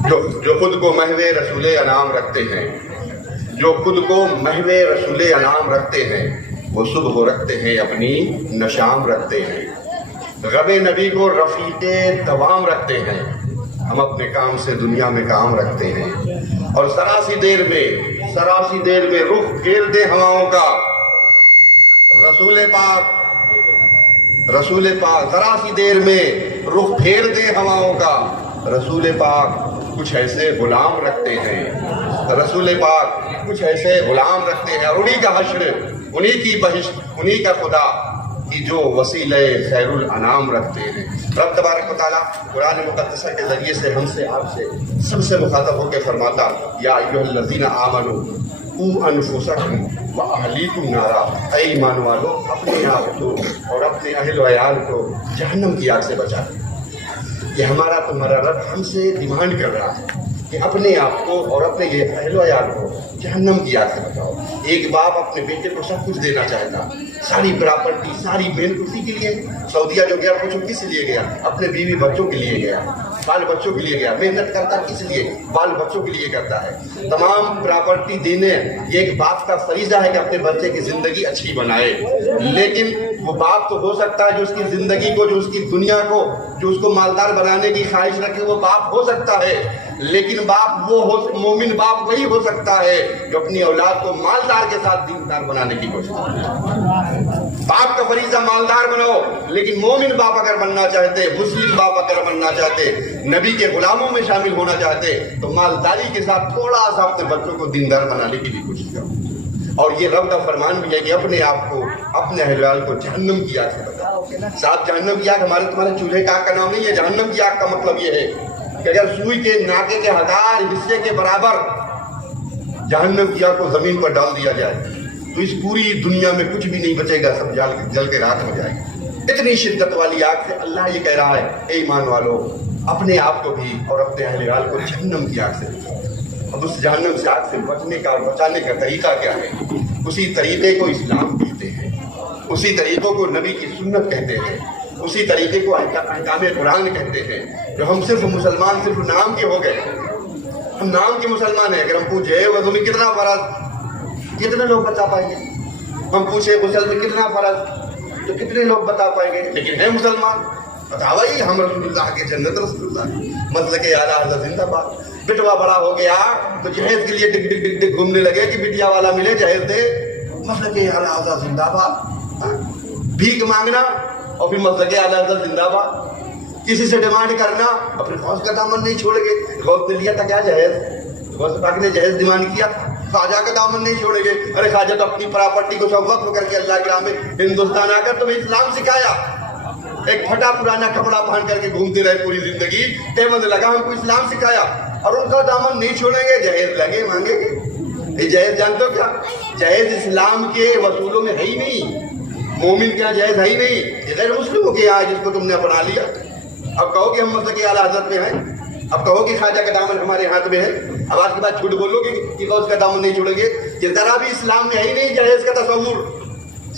جو خود کو محو رسول انعام رکھتے ہیں، جو خود کو محو رسول انعام رکھتے ہیں، وہ صبح رکھتے ہیں اپنی نشام رکھتے ہیں، غم نبی کو رفیق دوام رکھتے ہیں، ہم اپنے کام سے دنیا میں کام رکھتے ہیں، اور ذرا سی دیر میں رخ پھیر دے ہواؤں کا رسول پاک ذرا سی دیر میں رخ پھیر دے ہواؤں کا، رسول پاک کچھ ایسے غلام رکھتے ہیں، رسول پاک کچھ ایسے غلام رکھتے ہیں، اور انہی کا حشر، انہی کی بہشت، انہی کا خدا کی جو وسیلہ خیر الانام رکھتے ہیں۔ رب تبارک و تعالیٰ قرآن مقدسہ کے ذریعے سے ہم سے آپ سے سب سے مخاطب ہو کے فرماتا، یا ایھا الذین آمنوا قوا انفسکم واہلیکم نارا، اے ایمان والو اپنے آپ کو اور اپنے اہل و عیال کو جہنم کی آگ سے بچاؤ۔ یہ ہمارا تمہارا رب ہم سے ڈیمانڈ کر رہا ہے کہ اپنے آپ کو اور اپنے یہ اہل و عیال کو جہنم کی آگ سے بچاؤ۔ ایک باپ اپنے بیٹے کو سب کچھ دینا چاہتا، ساری پراپرٹی، ساری محنت اسی کے لیے۔ سعودیہ جو گیا پوچھو کس لیے گیا؟ اپنے بیوی بچوں کے لیے گیا، بال بچوں کے لیے گیا۔ محنت کرتا کس لیے؟ بال بچوں کے لیے کرتا ہے۔ تمام پراپرٹی دینے یہ ایک باپ کا فریضہ ہے کہ اپنے بچے کی زندگی اچھی بنائے، لیکن وہ باپ تو ہو سکتا ہے جو اس کی زندگی کو، جو اس کی دنیا کو، جو اس کو مالدار بنانے کی خواہش رکھے، وہ باپ ہو سکتا ہے، لیکن باپ وہ مومن باپ وہی ہو سکتا ہے جو اپنی اولاد کو مالدار کے ساتھ دیندار بنانے کی کوشش کرے۔ باپ کا فریضہ مالدار بناؤ، لیکن مومن باپ اگر بننا چاہتے، مسلم باپ اگر بننا چاہتے، نبی کے غلاموں میں شامل ہونا چاہتے، تو مالداری کے ساتھ تھوڑا سا اپنے بچوں کو دیندار بنانے کی بھی کوشش کرو۔ اور یہ رب کا فرمان بھی ہے کہ اپنے آپ کو، اپنے اہل ویال کو جہنم کی آگ سے بچاؤ۔ صاحب جہنم کی آگ تمہارے چولہے کا آگ کا نام نہیں ہے۔ جہنم کی آگ کا مطلب یہ ہے کہ اگر سوئی کے ناکے کے 1000 حصے کے برابر جہنم کی آگ کو زمین پر ڈال دیا جائے تو اس پوری دنیا میں کچھ بھی نہیں بچے گا، سب جل کے راکھ ہو جائے گی۔ اتنی شدت والی آگ سے اللہ یہ کہہ رہا ہے، اے ایمان والو اپنے آپ کو بھی اور اپنے اہل ویال کو جہنم کی آگ سے بچاؤ۔ اب اس جہنم سے آگ سے بچنے کا اور بچانے کا طریقہ کیا ہے؟ اسی طریقے کو اسلام کہتے ہیں، اسی طریقوں کو نبی کی سنت کہتے ہیں، اسی طریقے کو احکام قرآن کہتے ہیں، جو ہم صرف مسلمان صرف نام کے ہو گئے۔ ہم نام کے مسلمان ہیں۔ اگر ہم پوچھے وضو میں کتنا فرض، کتنے لوگ بتا پائیں گے؟ ہم پوچھے غسل میں کتنا فرض، تو کتنے لوگ بتا پائیں گے؟ لیکن ہے مسلمان، بتا بھائی ہم رسول اللہ کے جنت رسول اللہ مسلک اعلیٰ حضرت زندہ باد۔ بٹوا بڑا ہو گیا تو جہیز کے لیے ڈگ ڈگ ڈگ ڈگ گھومنے لگے کہ بٹیا والا ملے جہیز دے، مسلک اعلیٰ حضرت زندہ باد۔ بھیک مانگنا اور پھر مسلک اعلیٰ حضرت زندہ باد۔ کسی سے ڈیمانڈ کرنا، اپنے غوث کا دامن نہیں چھوڑیں گے۔ غوث نے لیا تھا کیا جہیز؟ غوث پاک نے جہیز ڈیمانڈ کیا تھا، خواجہ کا دامن نہیں چھوڑیں گے۔ ارے خواجہ تو اپنی پراپرٹی کو سب وقف کر کے اللہ کے راہ میں ہندوستان آ کر تمہیں اسلام سکھایا۔ ایک پھٹا پرانا کپڑا پہن کر کے گھومتے رہے پوری زندگی، ٹیبل لگا ہم کو اسلام سکھایا، اور ان کا دامن نہیں چھوڑیں گے، جہیز لگے مانگیں گے۔ یہ جہیز جانتے ہو کیا؟ جہیز اسلام کے وصولوں میں ہے ہی نہیں، مومن کے یہاں جہیز ہے ہی نہیں، یہ غیر مسلموں کے یہاں جس کو تم نے اپنا لیا۔ اب کہو کہ ہم مسلک اعلیٰ حضرت میں ہیں، اب کہو کہ خواجہ کا دامن ہمارے ہاتھ میں ہے، اب آج کے بعد جھوٹ بولو گے کہ غوث کا دامن نہیں چھوڑیں گے؟ یہ ذرا بھی اسلام میں ہے ہی نہیں جہیز کا تصور،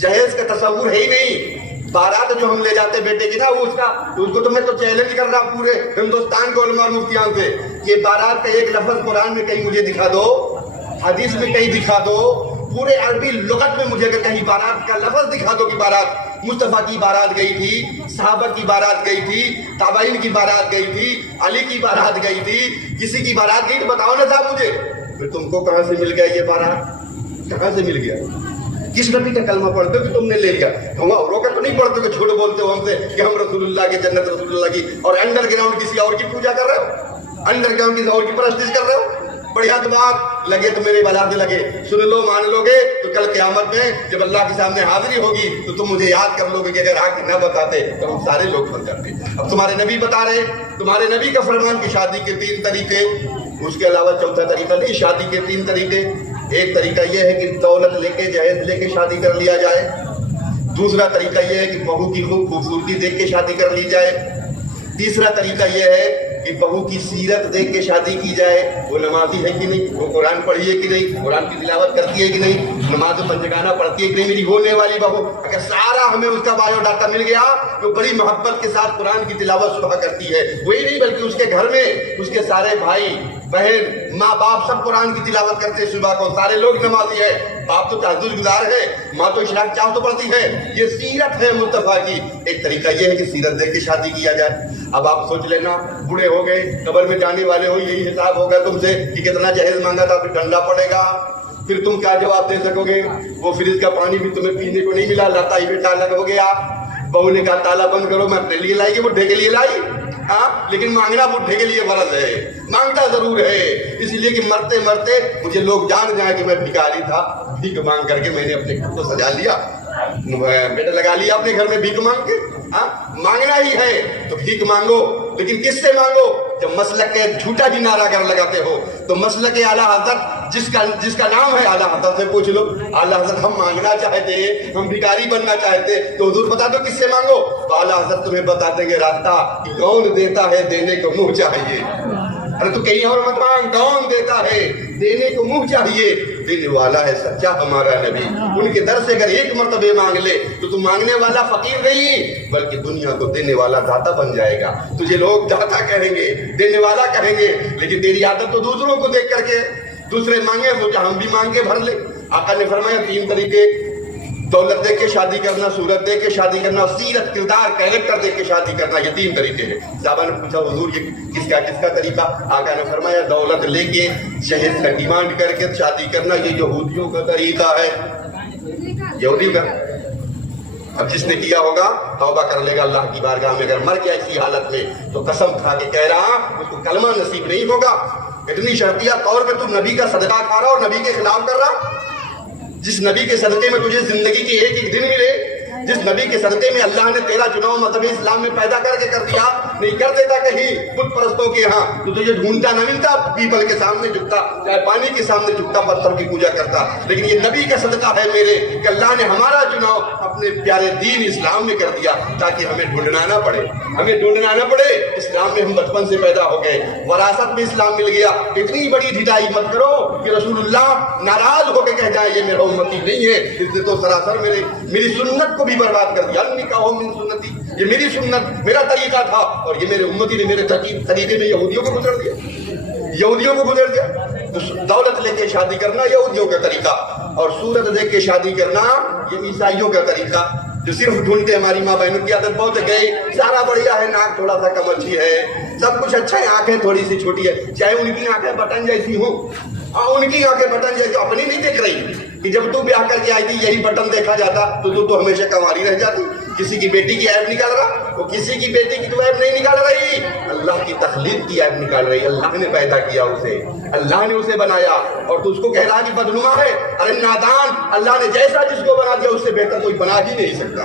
جہیز کا تصور ہے ہی نہیں۔ بارات جو ہم لے جاتے بیٹے کی نا، اس کو تو میں تو چیلنج کر رہا پورے ہندوستان کو علماء مفتیان سے کہ بارات کا ایک لفظ قرآن میں کہیں مجھے دکھا دو، حدیث میں کہیں دکھا دو، پورے عربی لغت میں مجھے اگر کہیں بارات کا لفظ دکھا دو کہ بارات مصطفیٰ کی بارات گئی تھی، صحابہ کی بارات گئی تھی، تابعین کی بارات گئی تھی، علی کی بارات گئی تھی، کسی کی بارات گئی، تو بتاؤ نا صاحب مجھے، پھر تم کو کہاں سے مل گیا یہ بارات؟ کہاں سے مل گیا؟ کس نبی کا کلمہ پڑھتے ہو کہ تم نے لے لیا؟ تم اوروں کا تو نہیں پڑھتے کہ جھوٹ بولتے ہو ہم سے کہ ہم رسول اللہ کی جنت رسول اللہ کی، اور انڈر گراؤنڈ کسی اور کی پوجا کر رہے ہو، انڈر گراؤنڈ کسی اور کی پرستش کر رہے ہو۔ بڑھیا بات لگے تو میرے بلاتے لگے، سن لو مان لو گے تو کل قیامت میں جب اللہ کے سامنے حاضری ہوگی تو تم مجھے یاد کر لو گے کہ اگر آج نہ بتاتے تو ہم سارے لوگ بن جاتے۔ اب تمہارے نبی بتا رہے، تمہارے نبی کا فرمان کی شادی کے 3 طریقے، اس کے علاوہ چوتھا طریقہ نہیں، شادی کے 3 طریقے۔ ایک طریقہ یہ ہے کہ دولت لے کے جہیز لے کے شادی کر لیا جائے، دوسرا طریقہ یہ ہے کہ بہو کی خوبصورتی دیکھ کے شادی کر لی جائے، تیسرا طریقہ یہ ہے کہ بہو کی سیرت دیکھ کے شادی کی جائے، وہ نمازی ہے کہ نہیں، وہ قرآن پڑھی ہے کہ نہیں، قرآن کی تلاوت کرتی ہے کہ نہیں، نماز پنجگانہ پڑھتی ہے کہ نہیں میری ہونے والی بہو. اگر سارا ہمیں اس کا بایو ڈاٹا مل گیا کہ وہ بڑی محبت کے ساتھ قرآن کی تلاوت صبح کرتی ہے، وہی نہیں بلکہ اس کے گھر میں اس کے سارے بھائی بہن ماں باپ سب قرآن کی تلاوت کرتے ہیں صبح کو، سارے لوگ نمازی ہیں، باپ تو تہجد گزار ہے، ماں تو اشراق چاہ تو پڑھتی ہے. یہ سیرت ہے مصطفیٰ کی. ایک طریقہ یہ ہے کہ سیرت دیکھ کے شادی کیا جائے. اب آپ سوچ لینا بوڑھے ہو گئے، قبر میں جانے والے ہو، یہی حساب ہوگا تم سے کہ کتنا جہیز مانگا تھا، پھر ڈنڈا پڑے گا، پھر تم کیا جواب دے سکو گے؟ وہ فریج کا پانی بھی تمہیں پینے کو نہیں ملا، لاتا ہی بیٹا الگ ہو گیا. بہو نے کہا تالا بند کرو، میں اپنے لیے لائی کہ بڈھے کے لیے لائی. ہاں لیکن مانگنا بڈھے کے لیے فرض ہے، مانگتا ضرور ہے، اس لیے کہ مرتے مرتے مجھے لوگ جان جائیں کہ میں بھکاری تھا، بھیک مانگ کر کے میں نے اپنے گھر کو سجا لیا، بیٹا لگا لیا اپنے گھر میں بھیک مانگ کے. ہاں مانگنا ہی ہے تو بھیک مانگو، لیکن کس سے مانگو؟ جب مسلک کے جھوٹا بھی نعرہ کر لگاتے ہو تو مسلک اعلیٰ حضرت جس کا نام ہے اعلیٰ حضرت سے پوچھ لو، اعلیٰ حضرت ہم مانگنا چاہتے ہیں، ہم بھکاری بننا چاہتے تو حضور بتا دو کس سے مانگو، تو اعلیٰ حضرت تمہیں بتا دیں گے راستہ کہ کون دیتا ہے دینے کو منہ چاہیے. ارے تو کہیں اور مت مانگ، کون دیتا ہے دینے کو منہ چاہیے. دینے والا ہے سچا ہمارا نبی، ان کے در سے اگر ایک مرتبہ مانگ لے تو تم مانگنے والا فقیر نہیں بلکہ دنیا کو دینے والا داتا بن جائے گا. تجھے لوگ داتا کہیں گے، دینے والا کہیں گے، لیکن تیری عادت تو دوسروں کو دیکھ کر کے دوسرے مانگے سوچا ہم بھی مانگ کے بھر لے. آقا نے فرمایا 3 طریقے، دولت دیکھ کے شادی کرنا، صورت دیکھ کے شادی کرنا، سیرت کردار کیریکٹر دیکھ کے شادی کرنا، یہ 3 طریقے ہیں. صحابہ نے پوچھا حضور یہ کس کا طریقہ؟ آقا نے فرمایا دولت لے کے شہر کا ڈیمانڈ کر کے شادی کرنا یہ یہودیوں کا طریقہ ہے. یہودیوں کا اب جس نے کیا ہوگا توبہ کر لے گا اللہ کی بارگاہ میں، اگر مر گیا اسی حالت میں تو قسم کھا کے کہہ رہا اس کو کلمہ نصیب نہیں ہوگا. اتنی شرطیہ طور پہ تم نبی کا صدقہ کھا رہا اور نبی کے خلاف کر رہا. جس نبی کے صدقے میں تجھے زندگی کی ایک دن ملے، جس نبی کے صدقے میں اللہ نے تیرا چناؤ مذہب اسلام میں پیدا کر کے کر دیا، نہیں کر دیتا کہیں بت پرستوں کے ہاں تو تجھے ڈھونڈتا نہ ملتا، پیپل کے سامنے جھکتا، چاہے پانی کے سامنے جھکتا، پتھر کی پوجا کرتا. لیکن یہ نبی کا صدقہ ہے میرے کہ اللہ نے ہمارا چناؤ اپنے پیارے دین اسلام میں کر دیا تاکہ ہمیں ڈھونڈنا نہ پڑے، ہمیں ڈھونڈنا نہ پڑے. اسلام میں ہم بچپن سے پیدا ہو گئے، وراثت میں اسلام مل گیا. اتنی بڑی ڈھٹائی مت کرو کہ رسول اللہ ناراض ہو کے کہہ جائے یہ میرا امتی نہیں ہے، اس نے تو سراسر میری سنت کو بھی برباد کر دیا. نکاح من سنتی، یہ میری سنت میرا طریقہ تھا اور یہ میرے امتی نے میرے طریقے میں یہودیوں کو گزر دیا، یہودیوں کو گزر دیا. تو دولت لے کے شادی کرنا یہودیوں کا طریقہ اور صورت دیکھ کے شادی کرنا یہ عیسائیوں کا طریقہ جو صرف ڈھونڈتے. ہماری ماں بہنوں کی عادت بہت گئی، سارا بڑھیا ہے، ناک تھوڑا سا کم اچھی ہے، سب کچھ اچھا ہے، آنکھیں تھوڑی سی چھوٹی ہے، چاہے ان کی آنکھیں بٹن جیسی ہوں، ان کی آنکھیں بٹن جیسی، اپنی نہیں دیکھ رہی کہ جب تو بیاہ کر کے آئی تھی یہی بٹن دیکھا جاتا تو ہمیشہ کنواری رہ جاتی. کسی کی بیٹی کی عیب نکال رہا، وہ کسی کی بیٹی کی تو عیب نہیں نکال رہی، اللہ کی تخلیق کی عیب نکال رہی. اللہ نے پیدا کیا اسے، اللہ نے اسے بنایا اور تو اس کو کہہ رہا کہ بدنما ہے. ارے نادان، اللہ نے جیسا جس کو بنا دیا اس سے بہتر کوئی بنا ہی نہیں سکتا.